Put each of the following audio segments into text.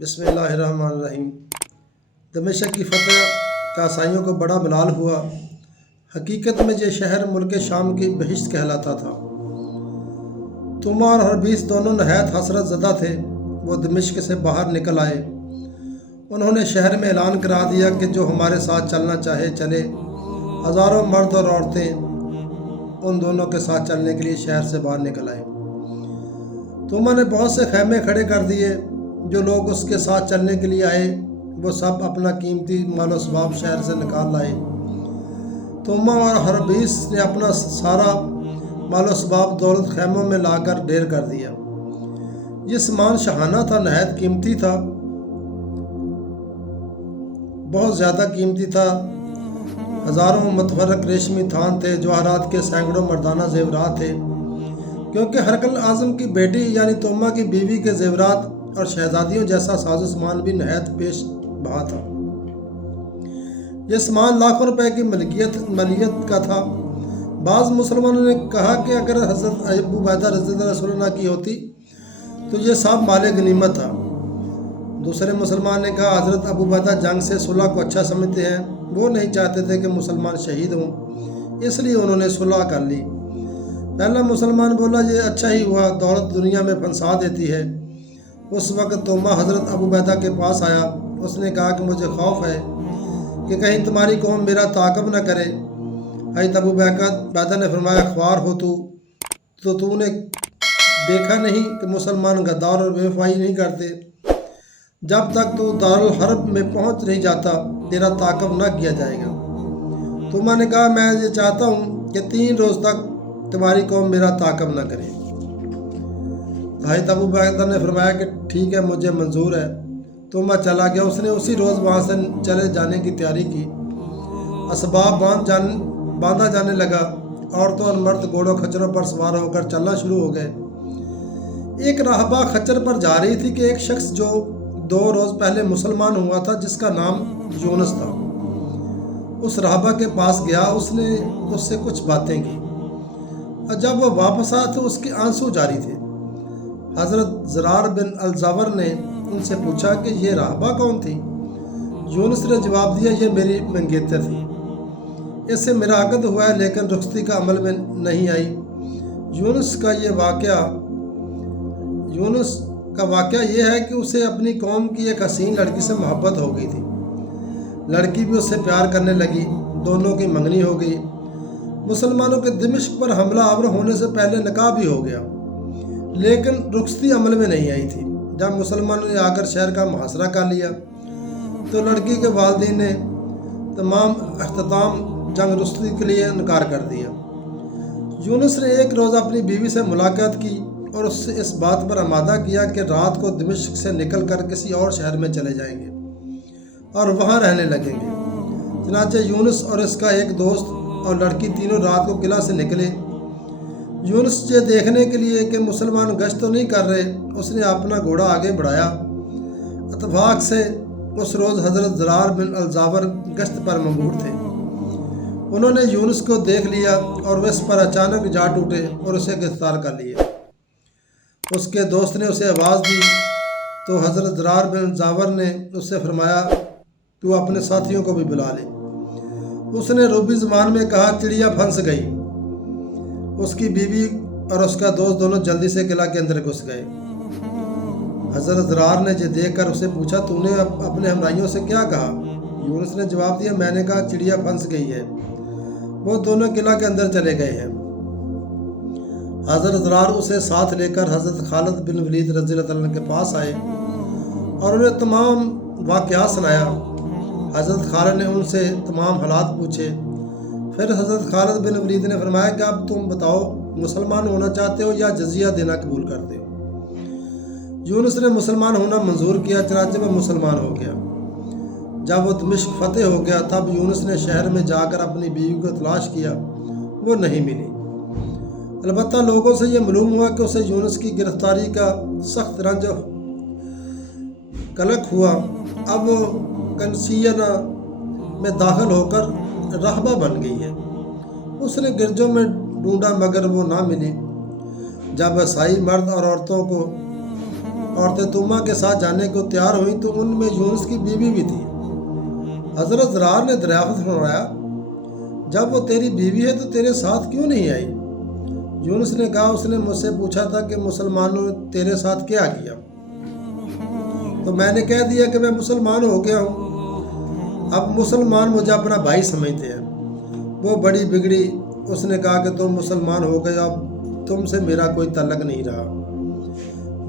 بسم اللہ الرحمن الرحیم۔ دمشق کی فتح کا عیسائیوں کو بڑا ملال ہوا۔ حقیقت میں یہ شہر ملک شام کی بہشت کہلاتا تھا۔ توما اور حربیس دونوں نہایت حسرت زدہ تھے۔ وہ دمشق سے باہر نکل آئے۔ انہوں نے شہر میں اعلان کرا دیا کہ جو ہمارے ساتھ چلنا چاہے چلے۔ ہزاروں مرد اور عورتیں ان دونوں کے ساتھ چلنے کے لیے شہر سے باہر نکل آئے۔ توما نے بہت سے خیمے کھڑے کر دیے۔ جو لوگ اس کے ساتھ چلنے کے لیے آئے وہ سب اپنا قیمتی مال و اسباب شہر سے نکال لائے۔ توما اور حربیس نے اپنا سارا مال و اسباب دولت خیموں میں لا کر ڈھیر کر دیا۔ یہ سامان شاہانہ تھا، نہایت قیمتی تھا، بہت زیادہ قیمتی تھا۔ ہزاروں متفرق ریشمی تھان تھے، جواہرات کے سینکڑوں مردانہ زیورات تھے، کیونکہ ہرقل اعظم کی بیٹی یعنی توما کی بیوی کے زیورات اور شہزادیوں جیسا ساز و سامان بھی نہایت پیش بہا تھا۔ یہ سامان لاکھوں روپے کی ملیت کا تھا۔ بعض مسلمانوں نے کہا کہ اگر حضرت ابو عبیدہ رضی اللہ رسول اللہ کی ہوتی تو یہ سب مال غنیمت تھا۔ دوسرے مسلمان نے کہا حضرت ابو عبیدہ جنگ سے صلح کو اچھا سمجھتے ہیں، وہ نہیں چاہتے تھے کہ مسلمان شہید ہوں، اس لیے انہوں نے صلح کر لی۔ پہلا مسلمان بولا یہ اچھا ہی ہوا، دولت دنیا میں پھنسا دیتی ہے۔ اس وقت توما حضرت ابو عبیدہ کے پاس آیا۔ اس نے کہا کہ مجھے خوف ہے کہ کہیں تمہاری قوم میرا تعاقب نہ کرے۔ حضرت ابو عبیدہ نے فرمایا خوار ہو تو نے دیکھا نہیں کہ مسلمان غدار اور بے وفائی نہیں کرتے؟ جب تک تو دارالحرب میں پہنچ نہیں جاتا تیرا تعاقب نہ کیا جائے گا۔ توما نے کہا میں یہ چاہتا ہوں کہ 3 روز تک تمہاری قوم میرا تعاقب نہ کرے۔ حضرت ابو عبیدہ نے فرمایا کہ ٹھیک ہے، مجھے منظور ہے۔ توما چلا گیا۔ اس نے اسی روز وہاں سے چلے جانے کی تیاری کی۔ اسباب باندھا جانے لگا۔ عورتوں اور مرد گھوڑوں کھچروں پر سوار ہو کر چلنا شروع ہو گئے۔ ایک راہبہ کھچر پر جا رہی تھی کہ ایک شخص جو 2 روز پہلے مسلمان ہوا تھا جس کا نام یونس تھا اس راہبہ کے پاس گیا۔ اس نے اس سے کچھ باتیں کی۔ جب وہ واپس آیا تو اس کے آنسو جاری تھے۔ حضرت زرار بن الزاور نے ان سے پوچھا کہ یہ راہبہ کون تھی؟ یونس نے جواب دیا یہ میری منگیتر تھی، اس سے میرا عقد ہوا ہے لیکن رخصتی کا عمل میں نہیں آئی۔ یونس کا واقعہ یہ ہے کہ اسے اپنی قوم کی ایک حسین لڑکی سے محبت ہو گئی تھی۔ لڑکی بھی اس سے پیار کرنے لگی، دونوں کی منگنی ہو گئی۔ مسلمانوں کے دمشق پر حملہ آور ہونے سے پہلے نکاح بھی ہو گیا، لیکن رخصتی عمل میں نہیں آئی تھی۔ جب مسلمانوں نے آ کر شہر کا محاصرہ کر لیا تو لڑکی کے والدین نے تمام اختتام جنگ رخصتی کے لیے انکار کر دیا۔ یونس نے ایک روز اپنی بیوی سے ملاقات کی اور اس سے اس بات پر آمادہ کیا کہ رات کو دمشق سے نکل کر کسی اور شہر میں چلے جائیں گے اور وہاں رہنے لگیں گے۔ چنانچہ یونس اور اس کا ایک دوست اور لڑکی تینوں رات کو قلعہ سے نکلے۔ یونس یہ دیکھنے کے لیے کہ مسلمان گشت تو نہیں کر رہے، اس نے اپنا گھوڑا آگے بڑھایا۔ اتفاق سے اس روز حضرت زرار بن الزاور گشت پر مبعوث تھے۔ انہوں نے یونس کو دیکھ لیا اور وہ اس پر اچانک جا ٹوٹے اور اسے گرفتار کر لیے۔ اس کے دوست نے اسے آواز دی تو حضرت زرار بن الزاور نے اس سے فرمایا تو اپنے ساتھیوں کو بھی بلا لے۔ اس نے روبی زبان میں کہا چڑیا پھنس گئی۔ اس کی بیوی اور اس کا دوست دونوں جلدی سے قلعہ کے اندر گھس گئے۔ حضرت زرار نے یہ دیکھ کر اسے پوچھا تو نے اپنے ہمراہیوں سے کیا کہا؟ یونس نے جواب دیا میں نے کہا چڑیا پھنس گئی ہے۔ وہ دونوں قلعہ کے اندر چلے گئے ہیں۔ حضرت زرار اسے ساتھ لے کر حضرت خالد بن ولید رضی اللہ عنہ کے پاس آئے اور انہیں تمام واقعات سنایا۔ حضرت خالد نے ان سے تمام حالات پوچھے۔ پھر حضرت خالد بن ولید نے فرمایا کہ اب تم بتاؤ مسلمان ہونا چاہتے ہو یا جزیہ دینا قبول کرتے ہو؟ یونس نے مسلمان ہونا منظور کیا، چنانچہ وہ مسلمان ہو گیا۔ جب وہ دمشق فتح ہو گیا تب یونس نے شہر میں جا کر اپنی بیوی کو تلاش کیا، وہ نہیں ملی۔ البتہ لوگوں سے یہ معلوم ہوا کہ اسے یونس کی گرفتاری کا سخت رنج کلک ہوا۔ اب وہ کنسینا میں داخل ہو کر راہبہ بن گئی ہے۔ اس نے گرجوں میں ڈھونڈا مگر وہ نہ ملی۔ جب عیسائی مرد اور عورتوں کو عورتیں توما کے ساتھ جانے کو تیار ہوئیں تو ان میں یونس کی بیوی بھی تھی۔ حضرت زرار نے دریافت فرمایا، جب وہ تیری بیوی ہے تو تیرے ساتھ کیوں نہیں آئی؟ یونس نے کہا، اس نے مجھ سے پوچھا تھا کہ مسلمانوں نے تیرے ساتھ کیا کیا، تو میں نے کہہ دیا کہ میں مسلمان ہو گیا ہوں۔ اب مسلمان مجھے اپنا بھائی سمجھتے ہیں۔ وہ بڑی بگڑی، اس نے کہا کہ تم مسلمان ہو گئے، اب تم سے میرا کوئی تعلق نہیں رہا۔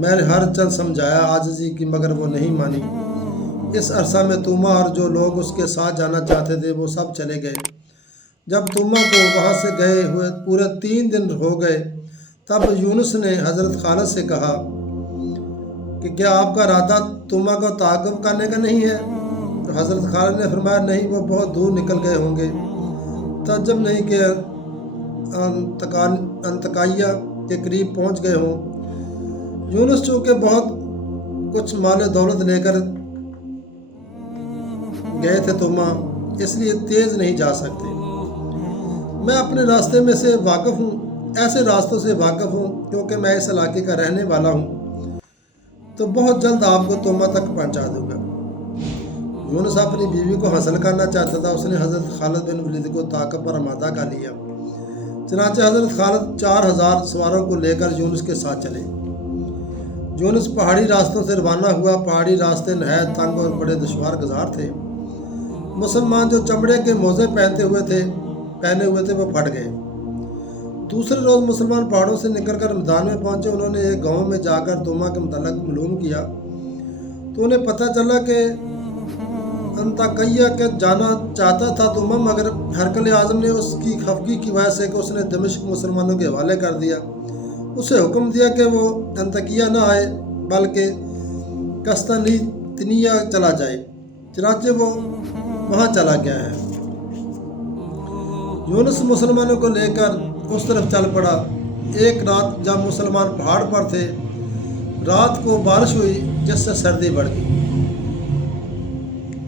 میں نے ہر چند سمجھایا عاجزی کی، مگر وہ نہیں مانی۔ اس عرصہ میں توما اور جو لوگ اس کے ساتھ جانا چاہتے تھے وہ سب چلے گئے۔ جب توما کو وہاں سے گئے ہوئے پورے 3 دن ہو گئے، تب یونس نے حضرت خالد سے کہا کہ کیا آپ کا ارادہ توما کو تعاقب کرنے کا نہیں ہے؟ تو حضرت خالد نے فرمایا، نہیں، وہ بہت دور نکل گئے ہوں گے۔ تعجب نہیں کہ انطاکیہ کے قریب پہنچ گئے ہوں۔ یونس چونکہ بہت کچھ مال دولت لے کر گئے تھے توما، اس لیے تیز نہیں جا سکتے۔ میں اپنے راستے میں سے واقف ہوں، ایسے راستوں سے واقف ہوں کیونکہ میں اس علاقے کا رہنے والا ہوں، تو بہت جلد آپ کو توما تک پہنچا دوں گا۔ یونس اپنی بیوی کو حاصل کرنا چاہتا تھا، اس نے حضرت خالد بن ولید کو تعاقب پر آمادہ کر لیا۔ چنانچہ حضرت خالد 4000 سواروں کو لے کر یونس کے ساتھ چلے۔ یونس پہاڑی راستوں سے روانہ ہوا۔ پہاڑی راستے نہایت تنگ اور بڑے دشوار گزار تھے۔ مسلمان جو چمڑے کے موزے پہنے ہوئے تھے وہ پھٹ گئے۔ دوسرے روز مسلمان پہاڑوں سے نکل کر میدان میں پہنچے۔ انہوں نے ایک گاؤں میں جا کر توما کے متعلق معلوم کیا تو انہیں پتہ چلا کہ انطاکیہ کے جانا چاہتا تھا توما، مگر ہرقل اعظم نے اس کی خفگی کی وجہ سے کہ اس نے دمشق مسلمانوں کے حوالے کر دیا، اسے حکم دیا کہ وہ انطاکیہ نہ آئے بلکہ قسطنطنیہ چلا جائے۔ چنانچہ وہ وہاں چلا گیا ہے۔ یونس مسلمانوں کو لے کر اس طرف چل پڑا۔ ایک رات جب مسلمان پہاڑ پر تھے، رات کو بارش ہوئی جس سے سردی بڑھ گئی۔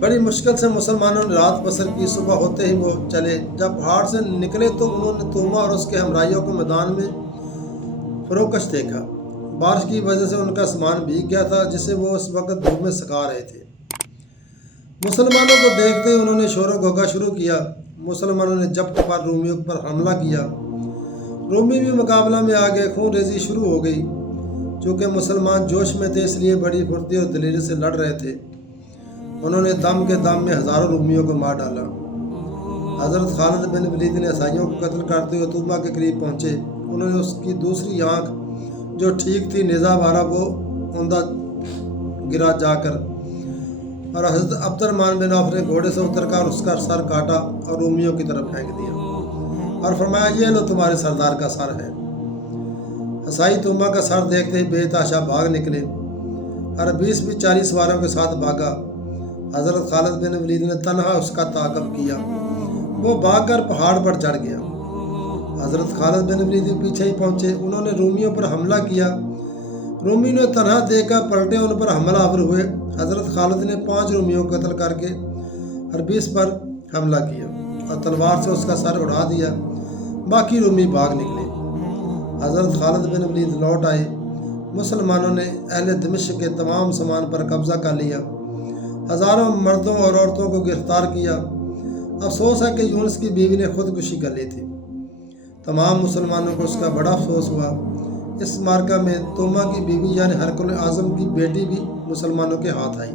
بڑی مشکل سے مسلمانوں نے رات بسر کی۔ صبح ہوتے ہی وہ چلے۔ جب پہاڑ سے نکلے تو انہوں نے توما اور اس کے ہمراہیوں کو میدان میں فروکش دیکھا۔ بارش کی وجہ سے ان کا سامان بھیگ گیا تھا جسے وہ اس وقت دھوپ میں سکا رہے تھے۔ مسلمانوں کو دیکھتے ہی انہوں نے شور و غوغا شروع کیا۔ مسلمانوں نے جبت پر رومیوں پر حملہ کیا۔ رومی بھی مقابلہ میں آ گئے۔ خون ریزی شروع ہو گئی۔ چونکہ مسلمان جوش میں تھے اس لیے بڑی پھرتی اور دلیری سے لڑ رہے تھے۔ انہوں نے دم کے دم میں ہزاروں رومیوں کو مار ڈالا۔ حضرت خالد بن ولید نے عیسائیوں کو قتل کرتے ہوئے توما کے قریب پہنچے۔ انہوں نے اس کی دوسری آنکھ جو ٹھیک تھی نیزہ مارا، وہ اوندھا گرا جا کر، اور حضرت عبد الرحمن بن عوف نے گھوڑے سے اتر کر اس کا سر کاٹا اور رومیوں کی طرف پھینک دیا اور فرمایا، یہ لو تمہارے سردار کا سر ہے۔ عیسائی توما کا سر دیکھتے ہی بے تحاشا بھاگ نکلے۔ اربیس بھی 40 سواروں کے ساتھ بھاگا۔ حضرت خالد بن ولید نے تنہا اس کا تعاقب کیا۔ وہ بھاگ کر پہاڑ پر چڑھ گیا۔ حضرت خالد بن ولید پیچھے ہی پہنچے۔ انہوں نے رومیوں پر حملہ کیا۔ رومی نے تنہا دیکھ کر پلٹے، ان پر حملہ آور ہوئے۔ حضرت خالد نے 5 رومیوں کو قتل کر کے اربیس پر حملہ کیا اور تلوار سے اس کا سر اڑا دیا۔ باقی رومی بھاگ نکلے۔ حضرت خالد بن ولید لوٹ آئے۔ مسلمانوں نے اہل دمشق کے تمام سامان پر قبضہ کر لیا۔ ہزاروں مردوں اور عورتوں کو گرفتار کیا۔ افسوس ہے کہ یونس کی بیوی نے خودکشی کر لی تھی۔ تمام مسلمانوں کو اس کا بڑا افسوس ہوا۔ اس معرکہ میں توما کی بیوی یعنی ہرقل اعظم کی بیٹی بھی مسلمانوں کے ہاتھ آئی۔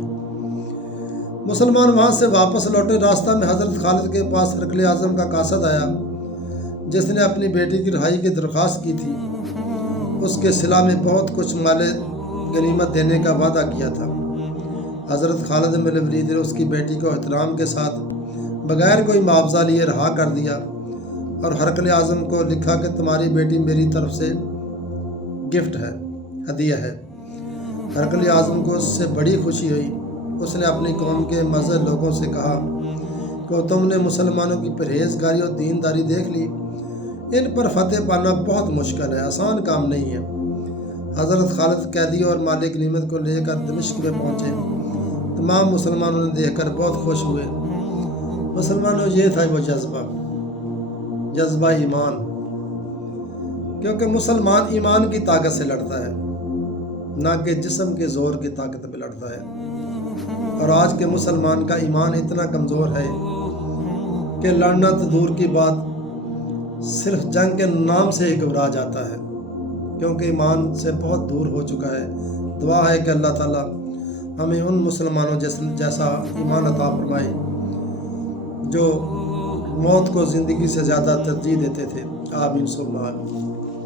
مسلمان وہاں سے واپس لوٹے۔ راستہ میں حضرت خالد کے پاس ہرقل اعظم کا قاصد آیا جس نے اپنی بیٹی کی رہائی کی درخواست کی تھی۔ اس کے صلہ میں بہت کچھ مال غنیمت دینے کا وعدہ کیا تھا۔ حضرت خالد بن ولید نے اس کی بیٹی کو احترام کے ساتھ بغیر کوئی معاوضہ لیے رہا کر دیا اور ہرقل اعظم کو لکھا کہ تمہاری بیٹی میری طرف سے گفٹ ہے، ہدیہ ہے۔ ہرقل اعظم کو اس سے بڑی خوشی ہوئی۔ اس نے اپنی قوم کے مذہب لوگوں سے کہا کہ تم نے مسلمانوں کی پرہیزگاری اور دینداری دیکھ لی، ان پر فتح پانا بہت مشکل ہے، آسان کام نہیں ہے۔ حضرت خالد قیدی اور مال غنیمت کو لے کر دمشق میں پہنچے۔ تمام مسلمانوں نے دیکھ کر بہت خوش ہوئے۔ مسلمانوں یہ تھا وہ جذبہ ایمان، کیونکہ مسلمان ایمان کی طاقت سے لڑتا ہے، نہ کہ جسم کے زور کی طاقت پہ لڑتا ہے۔ اور آج کے مسلمان کا ایمان اتنا کمزور ہے کہ لڑنا تو دور کی بات، صرف جنگ کے نام سے ہی گھبرا جاتا ہے، کیونکہ ایمان سے بہت دور ہو چکا ہے۔ دعا ہے کہ اللہ تعالیٰ ہمیں ان مسلمانوں جیسا ایمان عطا فرمائے جو موت کو زندگی سے زیادہ ترجیح دیتے تھے۔ آمین ثم آمین۔